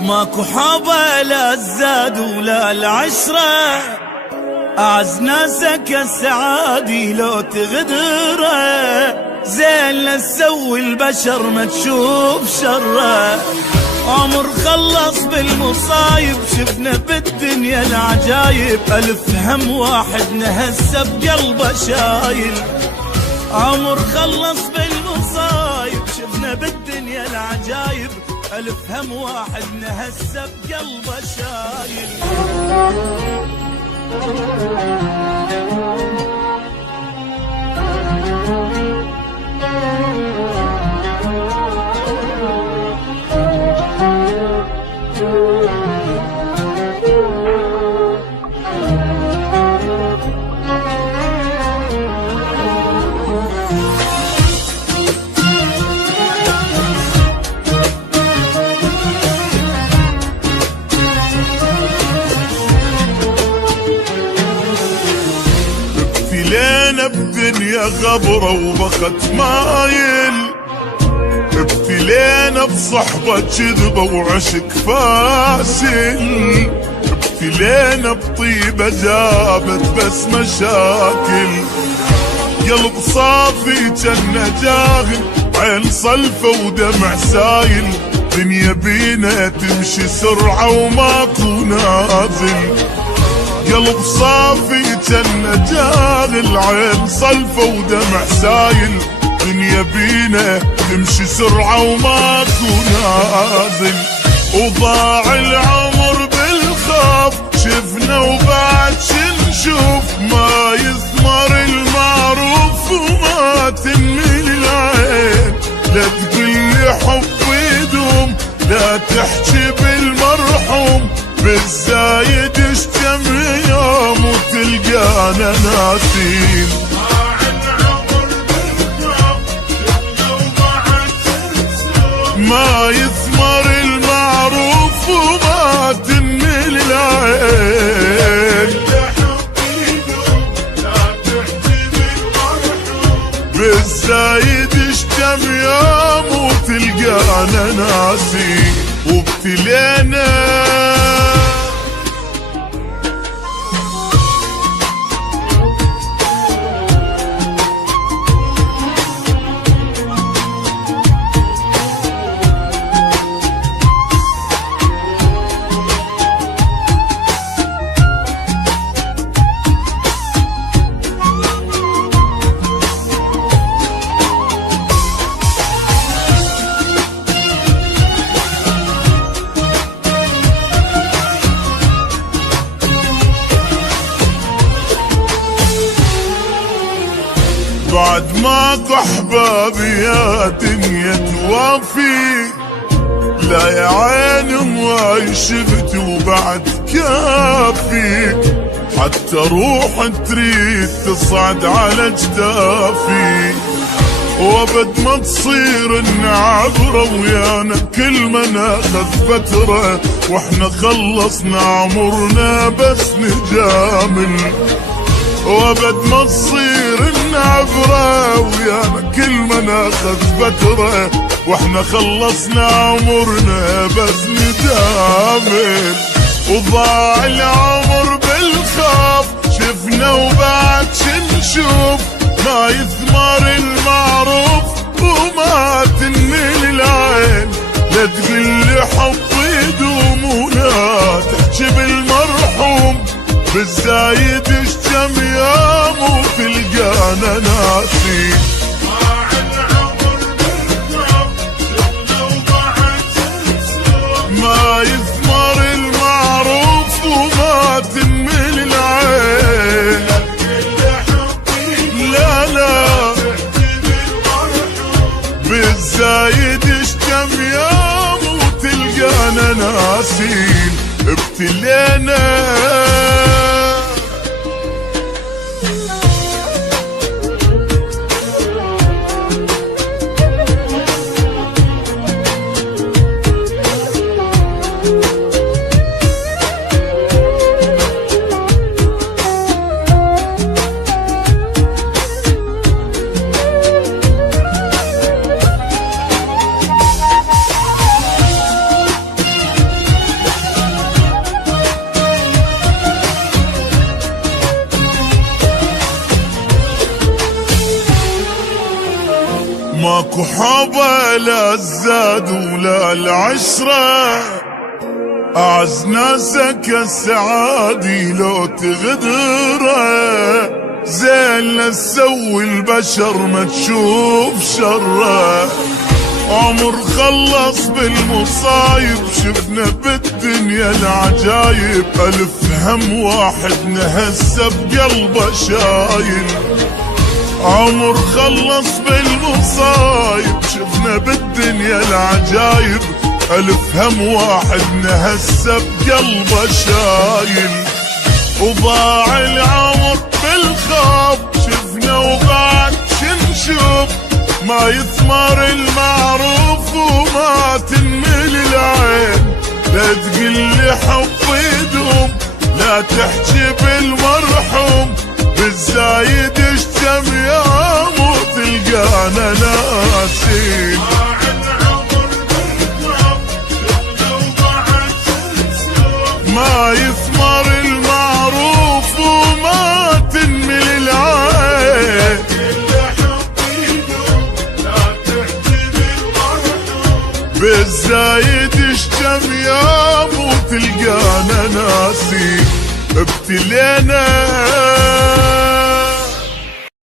ماكو حابة لا الزاد ولا العشرة، أعز ناسك السعادي لو تغدره، زين لا تسوي البشر ما تشوف شره. عمر خلص بالمصايب شفنا بالدنيا العجايب، ألف هم واحد نهسه بقلبه شايل. عمر خلص بالمصايب شفنا بالدنيا العجايب، ألف هم واحد نهسه بقلبه شايل. ابتلينا بدنيا غبرة وبخت مايل، ابتلينا بصحبة كذبة وعشق فاشل، ابتلينا بطيبة جابت بس مشاكل. قلب صافي جنة جاهل، عين صلفة ودمع سايل، دنيا بينا تمشي سرعة وماكو نازل. قلب صافي جنة جاهل، عين صلفة ودمع سايل، دنيا بينا تمشي سرعة وماكو نازل. وضاع العمر بالخوف شفنا وبعد شنشوف، ما يثمر المعروف وما تنمي العين. لا تقولي حب يدوم، لا تحكي بالمرحوم، بالزايد اشتم يوم وتلقانا ناسين. ما يثمر المعروف وما تنمي العين. بالزايد اشتم يوم وتلقانا ناسين. وابتلينا بعد ماكو احبابي يا دنيا توافي، لا يا عيني ما شفت وبعد كافي، حتى روح تريد تصعد على جدافي. وابد ما تصير النعبرة ويانا كل ما ناخذ فترة، واحنا خلصنا عمرنا بس نجامل. وابد ما تصير النعبرة ويانا كل ما ناخذ فترة، واحنا خلصنا عمرنا بس ندامل. وضاع العمر بالخوف شفنا وبعد شنشوف، ما يثمر المعروف وما تنمي العين. لا تقولي حب يدوم ولا تحكي بالمرحوم، بالزايد اشتم يوم وتلقانا ناسين. ما يثمر المعروف وما تنمي العين. لا لا بالزايد اشتم يوم وتلقانا ناسين. ابتلينا ماكو حبه لا الزاد ولا العشرة، أعز ناسك السعادي لو تغدره، زين لا تسوي البشر ما تشوف شره. عمر خلص بالمصايب شفنا بالدنيا العجايب، ألف هم واحد نهسه بقلبه شايل. عمر خلص بالمصايب شفنا بالدنيا العجايب، ألف هم واحد نهسه بقلبه شايل. وضاع العمر بالخوف شفنا وبعد شنشوف، ما يثمر المعروف وما تنمل العين. لا تقلي حب يدوم لا تحكي بالمرحوم، بالزايد اشتم يوم وتلقانا ناسين. ما يثمر المعروف وما تنمل العين، بالزايد اشتم يوم وتلقانا ناسين. ابتلينا